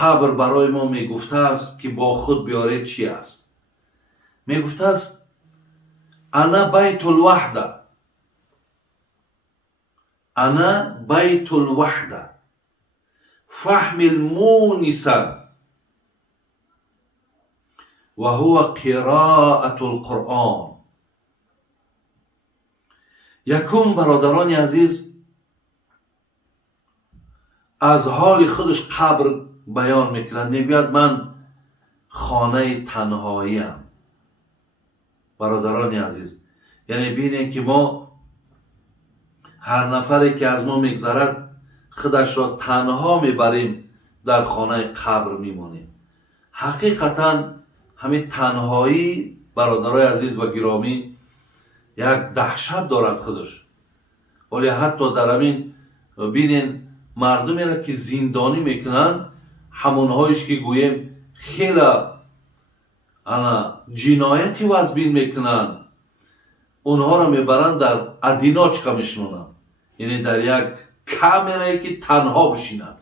قبر برای ما میگفته است که با خود بیارید چی است. میگفته است انا بیت الوحده، انا بیت الوحده فحمل مونسا و هو قراءة القرآن. یکم برادران عزیز از حال خودش قبر بیان میکند، میگوید من خانه تنهایی ام. برادران عزیز، یعنی ببینید که ما هر نفری که از ما میگذرد خودش را تنها میبریم، در خانه قبر میمانیم. حقیقتا همین تنهایی برادرای عزیز و گرامی یک دهشت دارد خودش. ولی حتی در همین ببینین مردمی را که زندانی میکنن، همونهایش که گویم خیلی جنایتی وزبین میکنن، اونها را میبرن در ادیناچکا میشنونن، یعنی در یک کامرایی که تنها بشیند.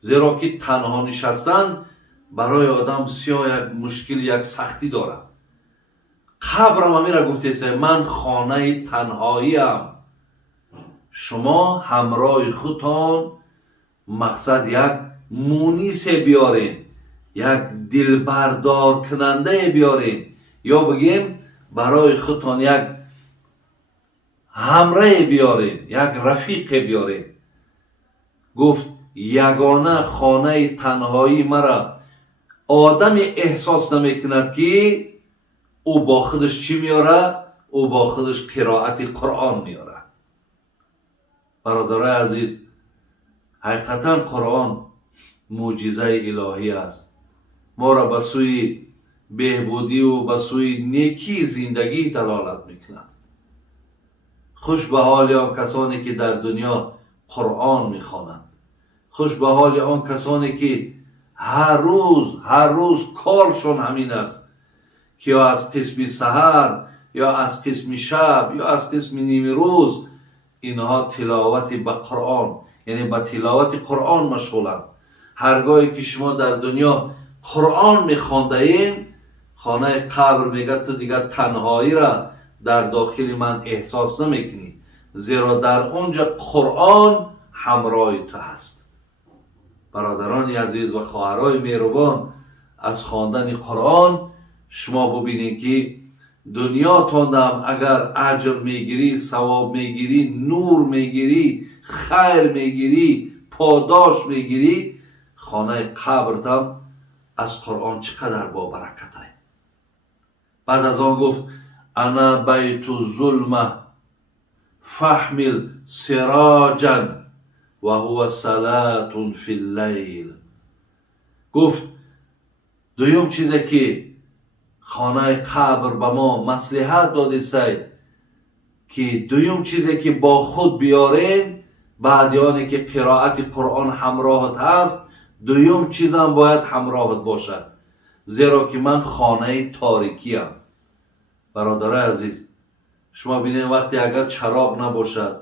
زیرا که تنها نشستن برای آدم بسیار یک مشکل، یک سختی داره. قبرم امیره گفته من خانه تنهایی ام. شما همراه خودتان مقصد یک مونیس بیارین، یک دلبردار کننده بیارین، یا بگیم برای خودتان یک همراه بیارین، یک رفیق بیارین. گفت یگانه خانه تنهایی مرا آدم احساس نمیکند که او با خودش چی میاره؟ او با خودش قرائت قرآن میاره. برادرای عزیز، حقیقتا قرآن معجزه الهی است. ما را به سوی بهبودی و به سوی نیکی زندگی دلالت میکند. خوش به حال آن کسانی که در دنیا قرآن میخوانند. خوش به حال آن کسانی که هر روز کارشون همین است که یا از قسم سحر یا از قسم شب یا از قسم نیم روز اینها تلاوت به قرآن، یعنی به تلاوت قرآن مشغولند. هرگاهی که شما در دنیا قرآن میخوانده این، خانه قبر میگه تو دیگر تنهایی را در داخل من احساس نمیکنی، زیرا در اونجا قرآن همراه تو هست. برادران عزیز و خواهرای مهربان، از خواندن قرآن شما ببینید که دنیا تاندم اگر اجر میگیری، ثواب میگیری، نور میگیری، خیر میگیری، پاداش میگیری، خانه قبرتم از قرآن چقدر با برکت های. بعد از آن گفت انا بیت الظلمه فحمل سراجا و هو صلاة فی اللیل. گفت دویم چیزی که خانه قبر به ما مصلحت داده است که دویم چیزی که با خود بیارین بعد آنی که قرائت قرآن همراهت هست، دویم چیزم باید همراهت باشد، زیرا که من خانه تاریکی ام. برادرای عزیز، شما ببینید وقتی اگر چراغ نباشد،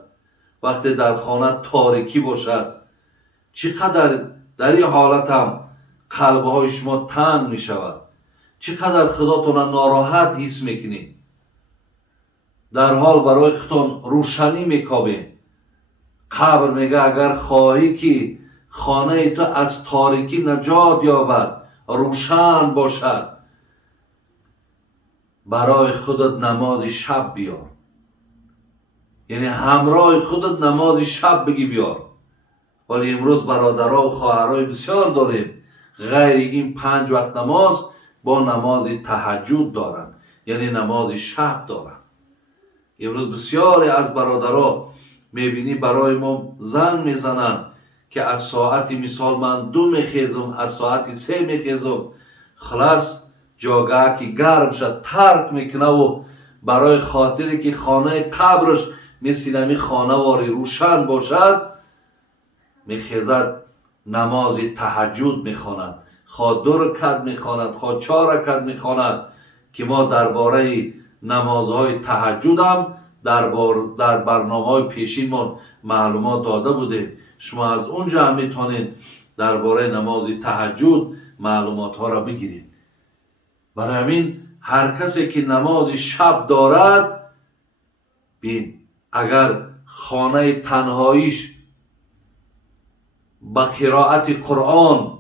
وقتی در خانه تاریکی باشد، چقدر در این حالت هم قلبهای شما تنگ می شود، چقدر خودتون ناراحت حس میکنید، در حال برای خودتون روشنی میکابید. قبر میگه اگر خواهی که خانه تو از تاریکی نجات یابد، روشن باشد، برای خودت نماز شب بیار، یعنی همراه خودت نماز شب بگی بیار. ولی امروز برادرها و خواهرای بسیار داریم غیر این 5 وقت نماز با نماز تهجد دارن، یعنی نماز شب دارن. امروز بسیاری از برادرها میبینی برای ما زنگ میزنن که از ساعت مثال من 2 میخیزم، از ساعت 3 میخیزم، خلاص جاگه که گرم شد ترک میکنه و برای خاطری که خانه قبرش مثل همی خانه واری روشن باشد میخیزد نماز تهجد میخواند، خواه 2 رکعت میخواند، خواه 4 رکعت میخواند. که ما درباره نمازهای تهجد هم در برنامه‌های پیشینمون معلومات داده بودیم. شما از اونجا هم میتونید درباره نماز تهجد معلومات ها را بگیرید. برای همین هر کسی که نماز شب دارد، بین اگر خانه تنهاییش با قرائت قرآن،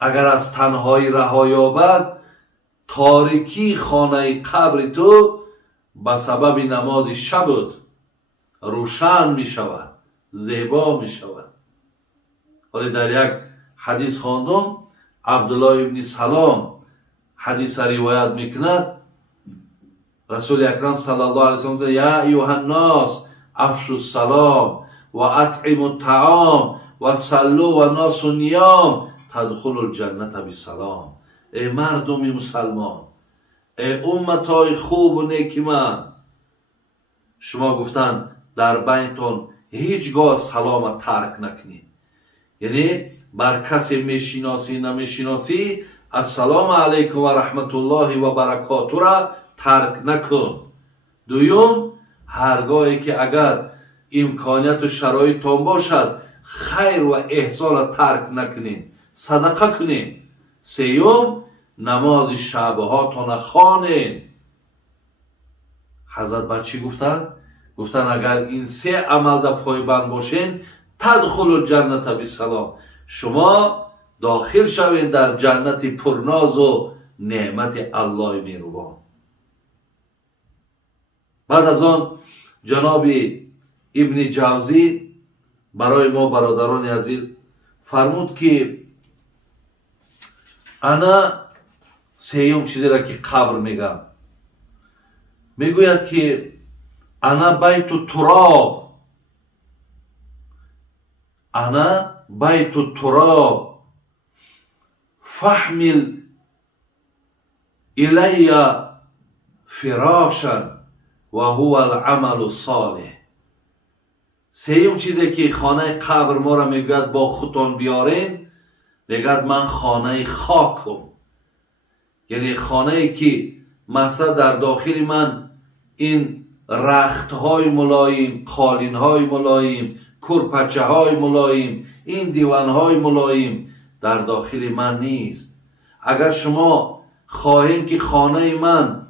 اگر از تنهایی رها یابد، تاریکی خانه قبر تو به سبب نماز شب روشن می شود، زیبا می شود. ولی در یک حدیث خواندم، عبدالله ابن سلام حدیث روایت میکند، رسول اکرم صلی الله علیه و سلم یا ایها الناس افشوا السلام و اطعموا الطعام و صلوا و الناس نیام تدخلوا الجنه بسلام. ای مردم مسلمان، ای امتای خوب و نیک من، شما گفتن در بینتون هیچگاه سلام ترک نکنید. یعنی بر کسی میشناسی نمیشناسی السلام علیکم و رحمت الله و برکاته را ترک نکن. دوم، هرگاهی که اگر امکانیت و شرایط تان باشد خیر و احسان را ترک نکنید، صدقه کنید. سیوم، نماز شبها تان خوانید. حضرت بچی گفتن اگر این سه عمل در پایبند باشین تدخلوا الجنه بسلام، شما داخل شوید در جنت پرناز و نعمت الله مهربان. بعد از آن جناب ابن جوزی برای ما برادران عزیز فرمود که انا سیوم چیزی را که قبر میگم، میگوید که انا بیت تراب، انا بیت تراب فحمل الی فراشا و هو العمل الصالح. سیوم چیزی که خانه قبر ما را میگوید با خودتان بیارین، میگوید من خانه خاکم. یعنی خانه که مثلا در داخل من این رخت های ملایم، قالین های ملایم، کرپچه های ملایم، این دیوان های ملایم در داخل من نیست. اگر شما خواهید که خانه من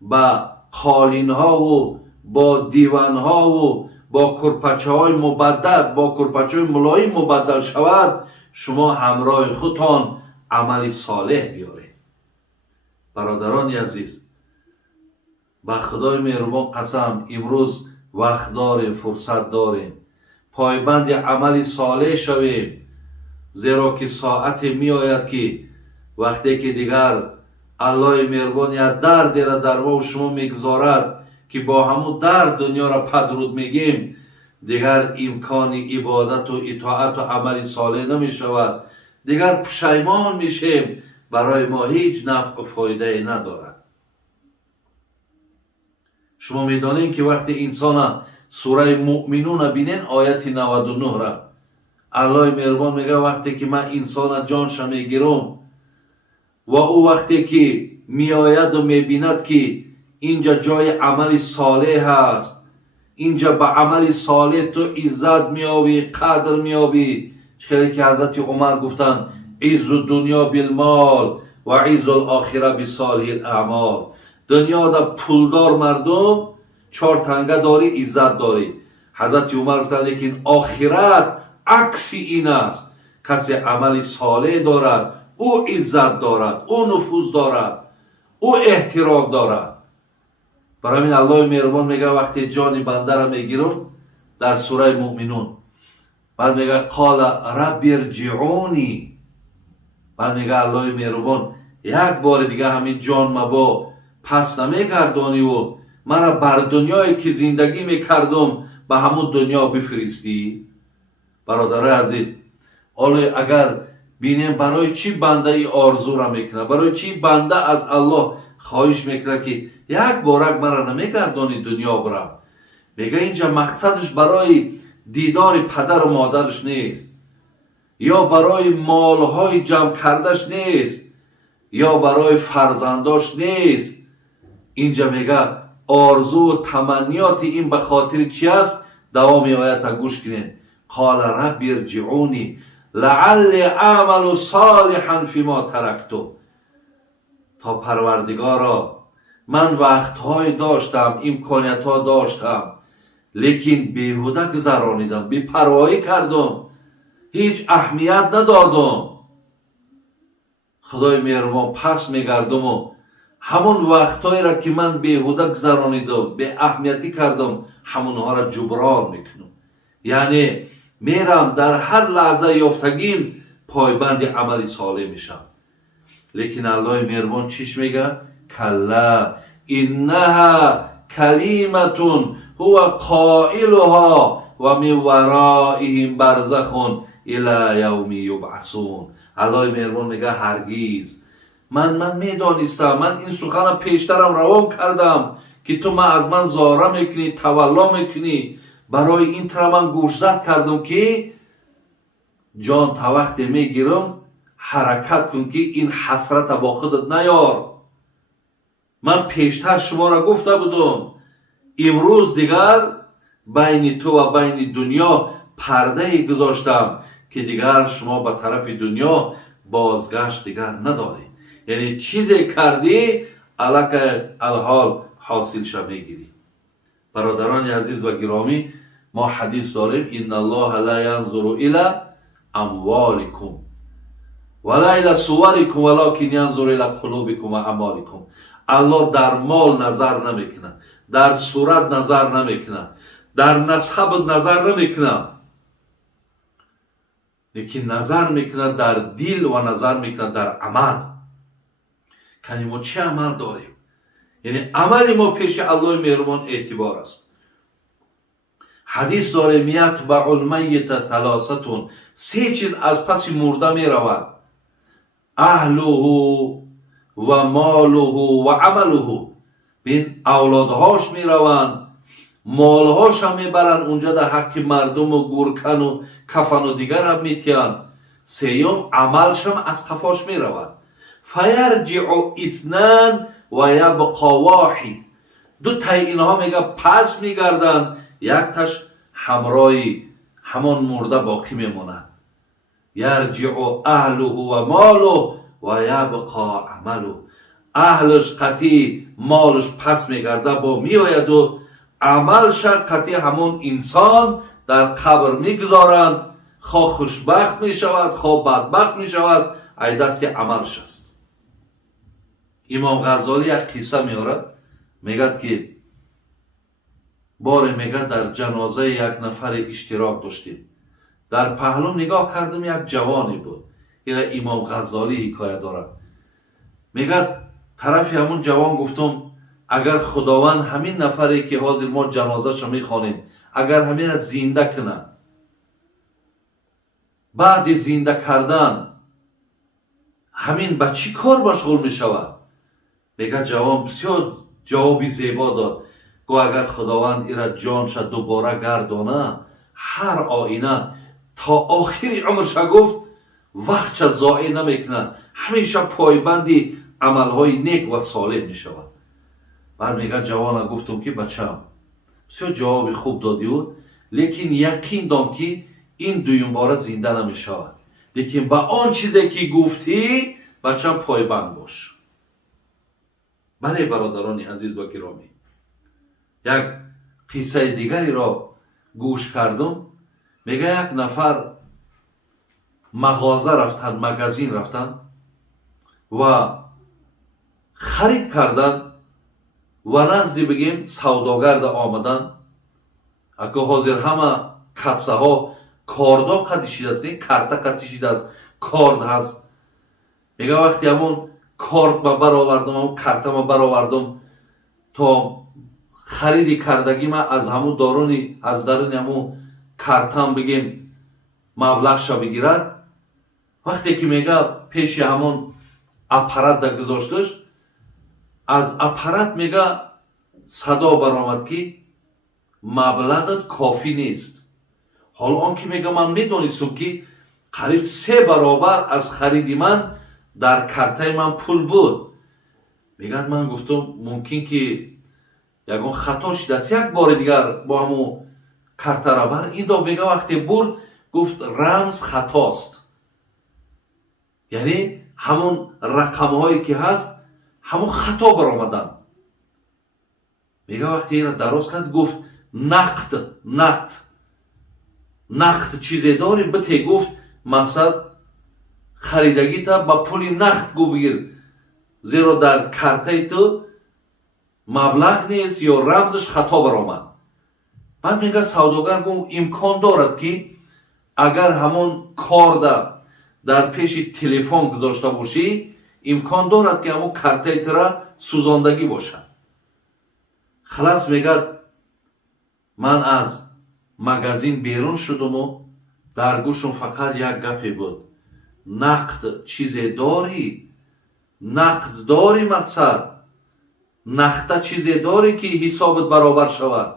با قالین ها و با دیوان ها و با کرپچه های مبدل، با کرپچه های ملایم مبدل شود، شما همراه خودتان عمل صالح بیارید. برادران عزیز، با خدای مهربان قسم، امروز وقت داریم، فرصت داریم، پایبند عمل صالح شویم. زیرا که ساعت می آید که وقتی که دیگر الله مهربان یا درد را در ما و شما میگذارد که با همون درد دنیا را پدرود میگیم، دیگر امکان عبادت و اطاعت و عمل صالح نمی شود. دیگر پشیمان میشیم، برای ما هیچ نفع و فایده ندارد. شما میدانید که وقتی انسان سوره مؤمنون بینین آیت 99 را، الله مهربان میگه وقتی که من انسان جانش میگیرم و او وقتی که میآید و میبیند که اینجا جای عمل صالح هست، اینجا با عمل صالح تو عزت میابی، قدر میابی. چطوری که حضرت عمر گفتن عز الدنیا بالمال و عز الاخره بصالح الاعمال. دنیا دا پولدار مردم 4 تنگه داری، عزت داری. حضرت عمر گفتن لیکن آخرت عکس این است، کسی عمل صالح دارد او عزت دارد، او نفوذ دارد، او احترام دارد. برای همین الله مهربان میگه وقتی جان بنده را میگیرم در سوره مؤمنون، بعد میگه قال رب ارجعونی، بعد میگه الله مهربان یک بار دیگه همین جان ما با پس نمیگردانی و مرا بر دنیایی که زندگی میکردم به همون دنیا بفرستی. برادر عزیز، حالا اگر بینیم برای چی بنده ای آرزو را میکنه، برای چی بنده از الله خواهش میکنه که یک بارک مرا نمیگردانی دنیا برم، میگه اینجا مقصدش برای دیدار پدر و مادرش نیست، یا برای مالهای جمع کردش نیست، یا برای فرزنداش نیست. اینجا میگه آرزو و تمنیات این به خاطر چی است؟ دوام آیت گوش کنید. قال رب ارجعونی لعل اعمل صالحا فیما ترکتو. تا پروردگارا من وقتهای داشتم، امکانیت‌ها داشتم، لیکن بیهوده گذرانیدم، بی‌پروایی کردم، هیچ اهمیت ندادم. خدای مهربان پس میگردم و همون وقتهایی را که من بیهوده گذرانیدم، به اهمیتی کردم، همونها را جبران میکنم. یعنی میرم در هر لحظه یافتگیم پایبند عملی صالح میشم. لیکن الله مهربان چیش میگه؟ کلا انها کلیمتون هو قائلها و من ورائهم برزخ الی یوم یبعثون. الله مهربان میگه هرگیز من میدانستم، من این سخن پیشترم روان کردم که تو از من زاره میکنی، تولا میکنی. برای این طرح من گوشزد کردم که جان تا وقت میگیرم حرکت کن که این حسرت با خودت نیار. من پیشتر شما را گفته بودم امروز دیگر بین تو و بین دنیا پرده گذاشتم که دیگر شما به طرف دنیا بازگشت دیگر نداری. یعنی چیزی کردی الک الحال حاصل شو میگیری. برادران عزیز و گرامی، ما حدیث داریم ان الله لا ينظر الى اموالکم ولا الى صورکم ولكن ينظر الى قلوبکم و اعمالکم. الله در مال نظر نمیکنه، در صورت نظر نمیکنه، در نسب نظر نمیکنه، لیکن نظر میکنه در دل و نظر میکنه در عمل. کنی ما چه عمل داریم؟ یعنی عمل ما پیش الله مهربان اعتبار است. حدیث داریم یتبع المیت ثلاثتون، سه چیز از پس مرده می رود: اهله و ماله و عمله. بین اولادهاش می روند، مالهاش هم می برند اونجا در حق مردم و گورکن و کفن و دیگر هم می تیند. سیوم عملش هم از قفاش می رود. فیرجع اثنان و یبقا واحد. دو تای اینها میگه پس میگردن، یک تاش همراهی همون مرده باقی میمونند. یرجع اهله و ماله و یبقا عمله. اهلش قطعی، مالش پس میگرده با میآید و عملش قطعی همون انسان در قبر میگذارند. خواه خوشبخت میشود، خواه بدبخت میشود، ای دست عملش است. امام غزالی یک قصه میارد، میگد که باره میگه در جنازه یک نفر اشتراک داشتیم. در پهلو نگاه کردم یک جوانی بود. این امام غزالی حکایت دارد. میگه طرف همون جوان گفتم اگر خداوند همین نفری که حاضر ما جنازه شو میخوانیم اگر همین را زنده کنه، بعد زنده کردن همین به چی کار مشغول میشود؟ میگه جوان بسیار جوابی زیبا داد. گو اگر خداوند ایرا جانش دوباره گردانه، هر آینه تا آخری عمرش گفت وقتش ضایع نمیکنه، همیشه پایبندی عملهای نیک و صالح میشود. بعد میگه جوان گفتم که بچم بسیار جواب خوب دادی و لیکن یقین دام که این دویم باره زنده نمیشود، لیکن با آن چیزی که گفتی بچم پایبند باش. بله برادران عزیز و گرامی، یک قصه دیگری را گوش کردم. میگه یک نفر مغازه رفتن، مغازین رفتن و خرید کردن و نزدی بگیم سوداگرد آمدن. اگه حاضر همه کسه ها کاردا قدیشید است، کارتا قدیشید است، کارد هست. میگه وقتی همون کارت ما برآوردم، همون کارتا ما برآوردم تا خریدی کردگی ما از همون دارونی از درون همون کارتام بگیم مبلغش بگیرد. وقتی که میگه پیش همون اپارات در گذاشتش، از اپارات میگه صدا برآمد که مبلغت کافی نیست. حالا آن که میگه من میدونستم که قریب 3 برابر از خریدی من در کارتای من پول بود. میگه من گفتم ممکن که یگان خطا شده است، یک بار دیگر با همون کارت بر این دو میگه وقتی برد گفت رمز خطاست، یعنی همون رقم هایی که هست همون خطا برآمدن. میگه وقتی این درست کرد گفت نقد چیزی داری بته، گفت مقصد خریدگی تا با پولی نقد گو بگیر، زیرا در کارت تو مبلغ نیست یا رمزش خطا برآمد. بعد میگه سوداگر گفت امکان دارد که اگر همون کارت در پیش تلفن گذاشته باشی امکان دارد که همون کارت را سوزاندگی باشد. خلاص میگه من از مغازین بیرون شدم و در گوشم فقط یک گپی بود، نقد چیزی داری؟ نقد داری؟ مقصد نقد چیزی داری که حسابت برابر شود؟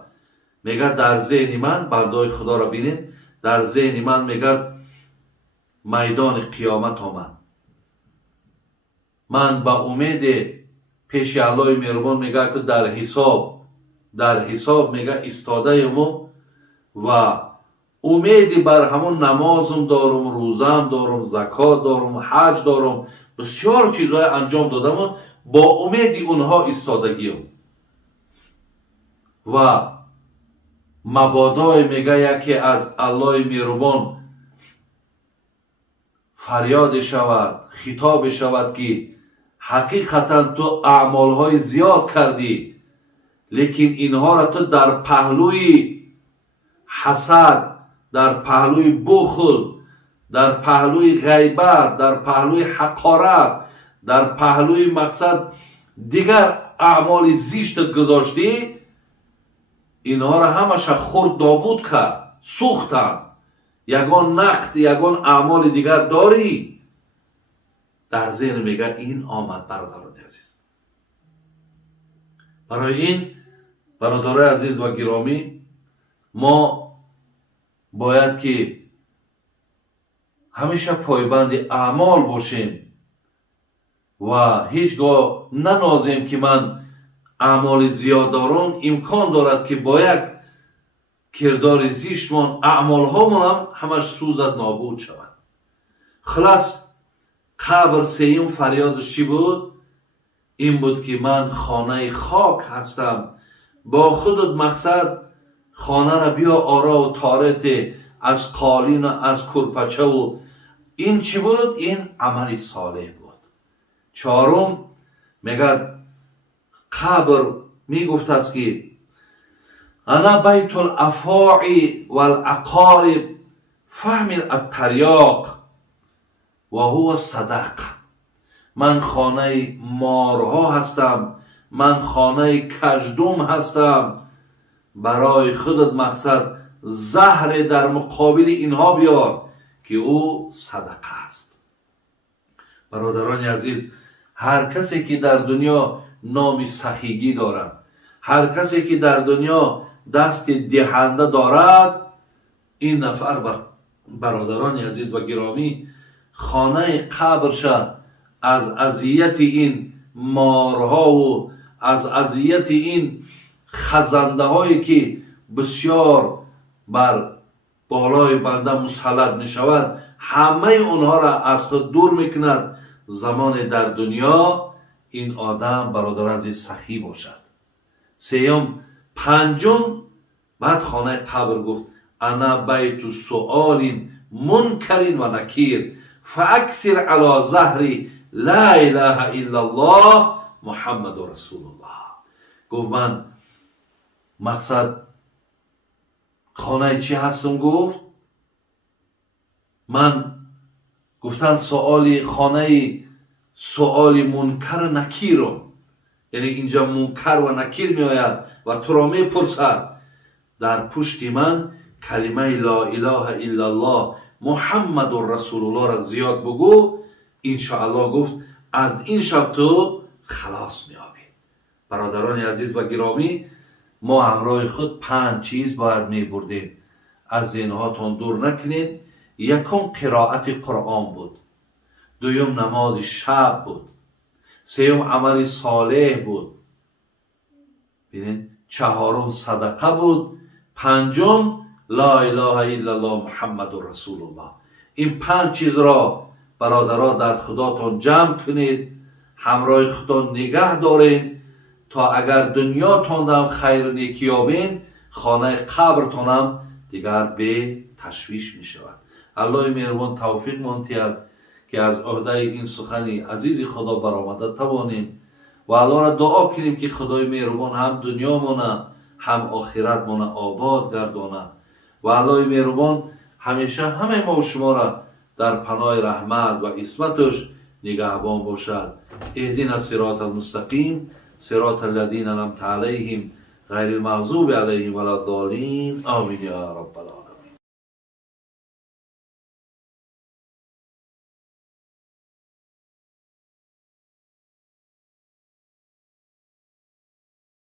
میگه در ذهن من، بندای خدا را بینید، در ذهن من میگه میدان قیامت آمد. من با امید پیش الله مهربان میگه که در حساب میگه استاده مو و امید بر همون نمازم دارم، روزم دارم، زکات دارم، حج دارم، بسیار چیزهای انجام دادم و با امید اونها ایستادگیم. و مبادا میگه یکی از الله مهربان فریاد شود، خطاب شود که حقیقتا تو اعمالهای زیاد کردی، لیکن اینها را تو در پهلوی حسد، در پهلوی بخل، در پهلوی غیبت، در پهلوی حقارت، در پهلوی مقصد دیگر اعمال زشت گذاشتی، اینها را همش خرد نابود کرد، سوختن. یگان نقد، یگان اعمال دیگر داری؟ در ذهن میگه این آمد. برادران عزیز، برای این برادران عزیز و گرامی ما باید که همیشه پایبند اعمال باشیم و هیچگاه ننازیم که من اعمال زیاد دارم. امکان دارد که با یک کردار زشتمان اعمال هامون هم همش سوزد، نابود شود. خلاص قبر سیم فریادش چی بود؟ این بود که من خانه خاک هستم، با خودت مقصد خانه را بیا آرا و تارت از قالین و از کرپچه و این چی بود؟ این عمل صالح بود. چهارم میگه قبر میگفت است که انا بیت الافاعی والعقارب فهمل التریاق و هو صدق. من خانه مارها هستم، من خانه کژدم هستم، برای خودت مقصد زهر در مقابل اینها بیار که او صدقه است. برادران عزیز، هر کسی که در دنیا نام سخیگی دارد، هر کسی که در دنیا دست دهنده دارد، این نفر برادران عزیز و گرامی خانه قبرش از اذیت این مارها و از اذیت این خزنده هایی که بسیار بر بالای بنده مسلط می شود، همه اونها را از خود دور میکند. زمان در دنیا این آدم برادران عزیز سخی باشد. سیوم پنجم بعد خانه قبر گفت انا بیت سؤال منکر و نکیر فاکثر علی ظهری لا اله الا الله محمد رسول الله. گفت من مقصد خانه چی هستم؟ گفت من گفتن سؤال منکر نکیرم، یعنی اینجا منکر و نکیر می آید و تو را می پرسد. در پشت من کلمه لا اله الا الله محمد رسول الله را زیاد بگو، انشاءالله گفت از این شب تو خلاص می آبی. برادران عزیز و گرامی، ما همراه خود 5 چیز باید می بردیم، از ذهنهاتون دور نکنید. یکم قرائت قرآن بود، دوم نماز شب بود، سوم عمل صالح بود. ببینید چهارم صدقه بود، پنجم لا اله الا الله محمد رسول الله. این 5 چیز را برادرها در خداتان جمع کنید، همراه خودتان نگه دارین تا اگر دنیاتان هم خیر و نیکی یابین، خانه قبرتان هم دیگر به تشویش می شود. الله مهربان توفیق منتید که از عهده این سخنی عزیز خدا برآمده توانیم و الله را دعا کنیم که خدای مهربان هم دنیامونه هم آخرتمونه آباد گردانه و الله مهربان همیشه همه ما و شما را در پناه رحمت و عصمتش نگهبان باشد. اهدنا الصراط المستقیم صراط الذین انعمت علیهم غیر المغضوب علیهم ولا الضالین آمین یا رب العالمین.